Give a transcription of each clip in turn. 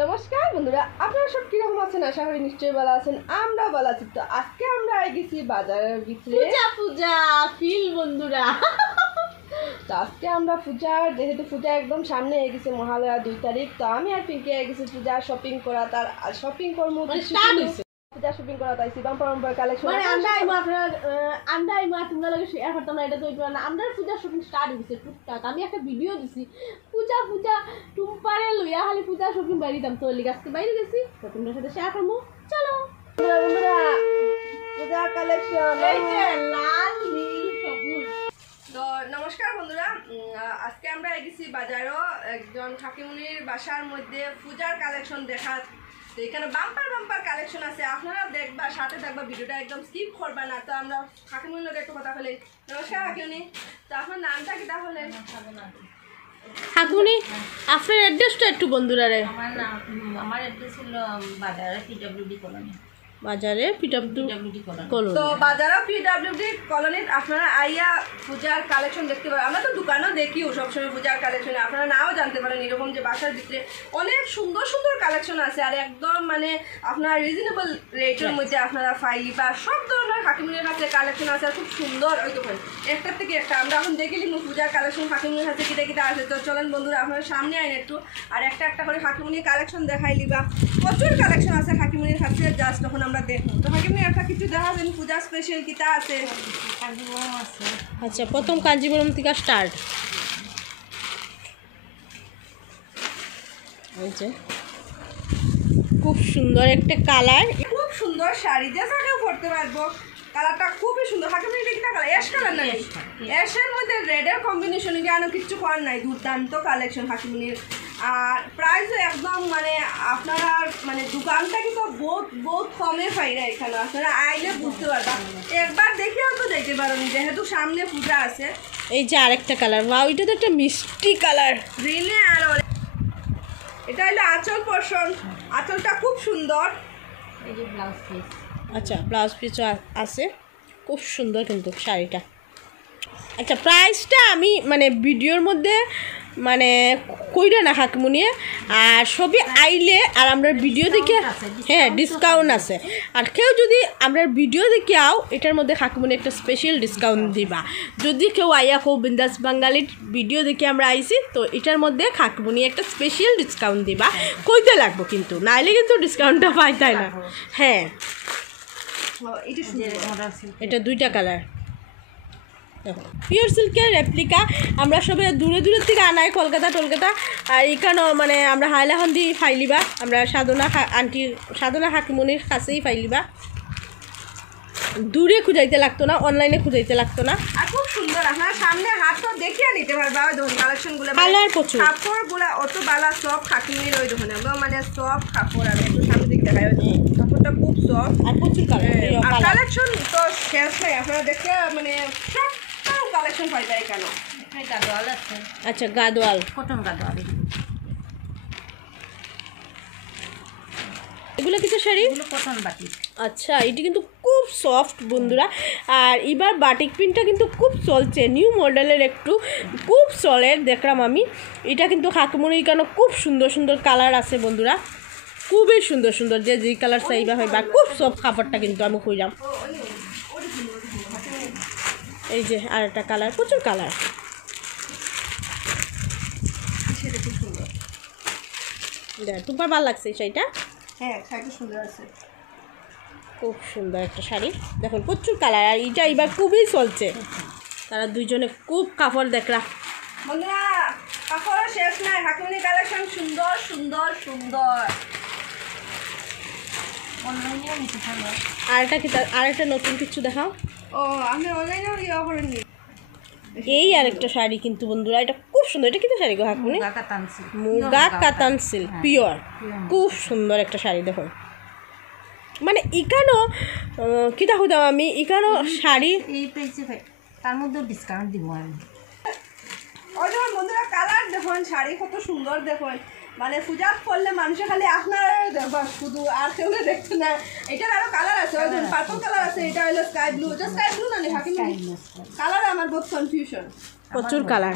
নমস্কার বন্ধুরা, আপনারা সব কিরকম আছেন? আশা করি নিশ্চয়ই ভালো আছেন। আমরা ভালো আছি। তো আজকে আমরা গেছি বাজারের ভিতরে পূজা ফিল বন্ধুরা। তো আজকে আমরা যেহেতু পূজা একদম সামনে গেছে, মহালয়া 2 তারিখ। তো আমি আর পিঙ্কি গেছি পূজা শপিং করা, তার শপিং করবো পূজা শপিং করা, তাই বাম্পার কালেকশন মানে আমরা তোমরা লাগে শেয়ার করতাম না, এটা তো না। আমরা পূজা শপিং স্টার্ট হয়েছে টুকটাক। আমি একটা ভিডিও দিছি পূজা টুম্পারে লইয়া খালি পূজা শপিং বাইরে দাম, তো লিগে আজকে বাইরে গেছি, তো তোমাদের সাথে শেয়ার করবো। চলো বন্ধুরা, পূজা কালেকশন এই যে লাল নীল সবুজ। তো নমস্কার বন্ধুরা, আজকে আমরা গেছি বাজারও একজন কাকিমুনির বাসার মধ্যে পূজার কালেকশন দেখা। তো এখানে বাম্পার কালেকশন আছে, আপনারা দেখবা, সাথে থাকবা, ভিডিওটা একদম স্কিপ করবা না। তো আমরা কাকিমুনির লোক একটু কথা বলি। নমস্কার কাকিমুনি, তো আপনার নামটা কি তাহলে? কাকিমুনি, আপনার অ্যাড্রেসটা একটু বন্ধুরা রে। আমার অ্যাড্রেস হলো বাজারে পিডব্লিউডি কলোনি। বাজারে পিডব্লিউডি কলোনি। তো বাজারও পিডব্লিউডি কলোনির আপনারা আইয়া পূজার কালেকশন দেখতে পারেন। আমরা তো দোকানও দেখিও সবসময় পূজার কালেকশনে, আপনারা নাও জানতে পারেন এরকম যে বাসার ভিতরে অনেক সুন্দর সুন্দর কালেকশন আছে, আর একদম মানে আপনার রিজনেবল রেটের মধ্যে আপনারা বা সব ধরনের কাকিমুনির কাছে কালেকশন আছে, আর খুব সুন্দর। ওই দোকান একটার থেকে একটা আমরা এখন দেখেলি পূজার কালেকশন কাকিমুনির কাছে কিটা আছে। তো চলেন বন্ধুরা, আপনারা সামনে আইন একটু, আর একটা করে কাকিমুনির কালেকশন দেখাইলি বা প্রচুর কালেকশন আছে কাকিমুনির কাছে। জাস্ট তখন আমরা দেখুন তো কাকিমুনি একটা কিছু দেখাবেন পূজা স্পেশাল কিটা আছে? কাঞ্জিবরম আছে। আচ্ছা, প্রথম কাঞ্জিবরম থেকে স্টার্ট। খুব সুন্দর একটা কালার, খুব সুন্দর শাড়ি, যে কেউ পরতে পারবো। কালারটা খুবই সুন্দর। হাকিমুনি এটা কালার অ্যাশ কালার না, অ্যাশের মধ্যে রেডের কম্বিনেশন, কেন কিচ্ছু করার নাই। দুর্দান্ত কালেকশন হাকিমুনির। আর প্রাইসও একদম মানে আপনারা মানে দোকানটা কিন্তু বহুত কমে পাইরা। এখানে আপনারা আইলে বুঝতে পারবা, একবার দেখেও তো দেখতে পারেন, যেহেতু সামনে পূজা আছে। এই যে আরেকটা কালার, ওয়াও, এটা তো একটা মিষ্টি কালার গ্রিনে। আর এটা হলো আঁচল পোর্শন, আঁচলটা খুব সুন্দর। এই যে ব্লাউজ পিস। আচ্ছা, ব্লাউজ পিসও আছে, খুব সুন্দর কিন্তু শাড়িটা। আচ্ছা, প্রাইসটা আমি মানে ভিডিওর মধ্যে মানে কইরা না হাকিমুনিয়ে, আর সবই আইলে আর আমরা ভিডিও দেখে, হ্যাঁ ডিসকাউন্ট আছে। আর কেউ যদি আমরা ভিডিও দেখে আও, এটার মধ্যে হাকিমুনি একটা স্পেশাল ডিসকাউন্ট দিবা। যদি কেউ আইয়া কেউ বিন্দাস বাঙালির ভিডিও দেখে আমরা আইছি, তো এটার মধ্যে হাকিমুনি একটা স্পেশাল ডিসকাউন্ট দিবা। কইতে লাগবো কিন্তু, নাইলে কিন্তু ডিসকাউন্টটা পাইতাই না। হ্যাঁ, এটা 2টা কালার। দেখো, পিওর সিল্কের রেপ্লিকা। আমরা সবাই দূরে থেকে আনাই, কলকাতা আর এখানেও মানে আমরা হাইলাকান্দি ফাইলিবা, আমরা সাধনা হাকিমুনির কাছেই ফাইলিবা। দূরে খুঁজাইতে লাগতো না, অনলাইনে খুঁজাইতে লাগতো না। আর খুব সুন্দর, আপনার সামনে হাত তো দেখিয়ে নিতে পারবে। ধরুন কালেকশনগুলো, কালার প্রচুর, কাপড়গুলো অত বালা সব খাকিমির। ওই দেখুন একদম মানে সব কাপড়। আর একটু সামনে দিক দেখায়, কাপড়টা খুব সফট আর প্রচুর কালেকশন তো শেষ নাই। আপনারা দেখে মানে সব কালেকশন পাইবে এখানে। গাদোয়াল আছে। আচ্ছা, গাদোয়াল, কটন গাদোয়াল। এগুলো কিছু শাড়ি, এগুলো কটন বাটিক। আচ্ছা, এটি কিন্তু খুব সফট বন্ধুরা। আর এবার বাটিক প্রিন্টটা কিন্তু খুব চলছে, নিউ মডেলের, একটু খুব চলের দেখলাম আমি। এটা কিন্তু হাকিমুনি কেন খুব সুন্দর কালার আছে বন্ধুরা, খুবই সুন্দর, যে কালার চাইবা হয়। বা খুব সফট কাপড়টা কিন্তু আমি কইলাম। এই যে আর একটা কালার, প্রচুর কালার। তোমার ভালো লাগছে এই শাড়িটা? হ্যাঁ, শাড়িটা সুন্দর আছে, খুব সুন্দর একটা শাড়ি। দেখুন প্রচুর কালার, আর এইটা এবার খুবই চলছে। তারা দুইজনে খুব কাপড় দেখলা বন্ধুরা, কাপড়ের শেষ নাই। হাকিমুনি কালেকশন সুন্দর। অনলাইনেও নিতে পারবে। আরেকটা নতুন কিছু দেখাও। ও, আমি অনলাইনেও ইয়ে করিনি। এই আরেকটা শাড়ি কিন্তু বন্ধুরা, এটা খুব সুন্দর। এটা কিন্তু শাড়ি গো হাকিমুনি? মুগা কাতান সিল্ক, পিওর। খুব সুন্দর একটা শাড়ি। দেখুন মানে এখানেও কিটা হইতাম আমি, এখানেও শাড়ি এই প্রাইসে তার মধ্যে ডিসকাউন্ট দিব আমি। ওই দেখুন বন্ধুরা, কালার দেখুন, শাড়ি কত সুন্দর দেখুন। মানে পূজা করলে মানুষের খালি আপনার দেখবা শুধু, আর কেউ দেখছে না। এটার আরো কালার আছে, ওই দেখুন পার্পল কালার আছে, এটা হলো স্কাই ব্লু। এটা স্কাই ব্লু না হাকিমুনি কালার, আমার বহুত কনফিউশন। প্রচুর কালার।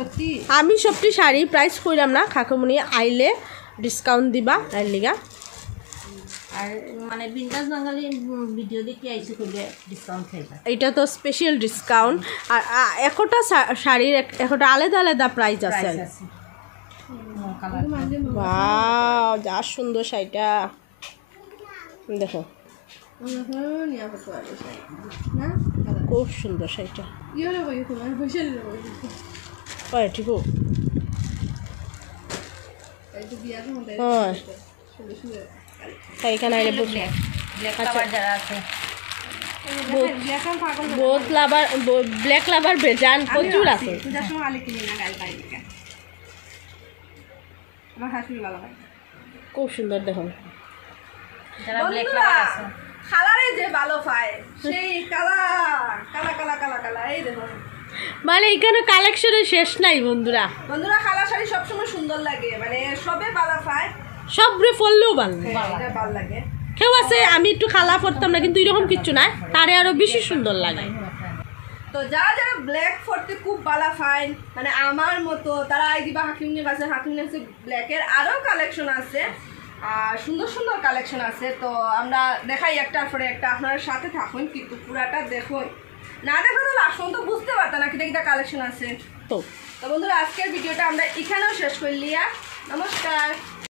সত্যি আমি সবটি শাড়ি প্রাইস কইরাম না, খাকুমনি আইলে ডিসকাউন্ট দিবা এর লিগা। আর মানে বিন্দাস বাঙালি ভিডিও দেখে আইসি করলে ডিসকাউন্ট খাইবা। এটা তো স্পেশাল ডিসকাউন্ট। আর একটা শাড়ির একটা আলাদা আলাদা প্রাইস আছে। বাহ, যা সুন্দর শাড়িটা দেখো, খুব সুন্দর শাড়িটা। ঠিক শাড়িখান আইলে ব্ল্যাক কালার যারা আছে বহুত লাভার, ব্ল্যাক লাভার বেজান প্রচুর আছে। খুব সুন্দর দেখুন। যারা ব্ল্যাক কালার আছে কালারে যে ভালো পায় সেই কালার কালা কালা কালা কালা এই দেখুন। মানে এখানে কালেকশনের শেষ নাই বন্ধুরা। বন্ধুরা কালা শাড়ি সবসময় সুন্দর লাগে, মানে সবে ভালো পায়, সবরে পরলেও ভালো লাগে। এটা ভালো লাগে। কেউ আছে আমি একটু খালা পরতাম না, কিন্তু এরকম কিচ্ছু নাই, তারে আরো বেশি সুন্দর লাগে। তো যারা যারা ব্ল্যাক পরতে খুব ভালো ফাইন মানে আমার মতো, তারা আই দিবা হাকিমনির কাছে। হাকিমনির কাছে ব্ল্যাকের আরও কালেকশন আছে, আর সুন্দর সুন্দর কালেকশন আছে। তো আমরা দেখাই একটার পরে একটা, আপনার সাথে থাকুন কিন্তু পুরাটা দেখুন, না দেখো তো লাস্ট পর্যন্ত বুঝতে পারতাম না কিটা কিটা কালেকশন আছে। তো তো বন্ধুরা আজকের ভিডিওটা আমরা এখানেও শেষ করলিয়া। নমস্কার।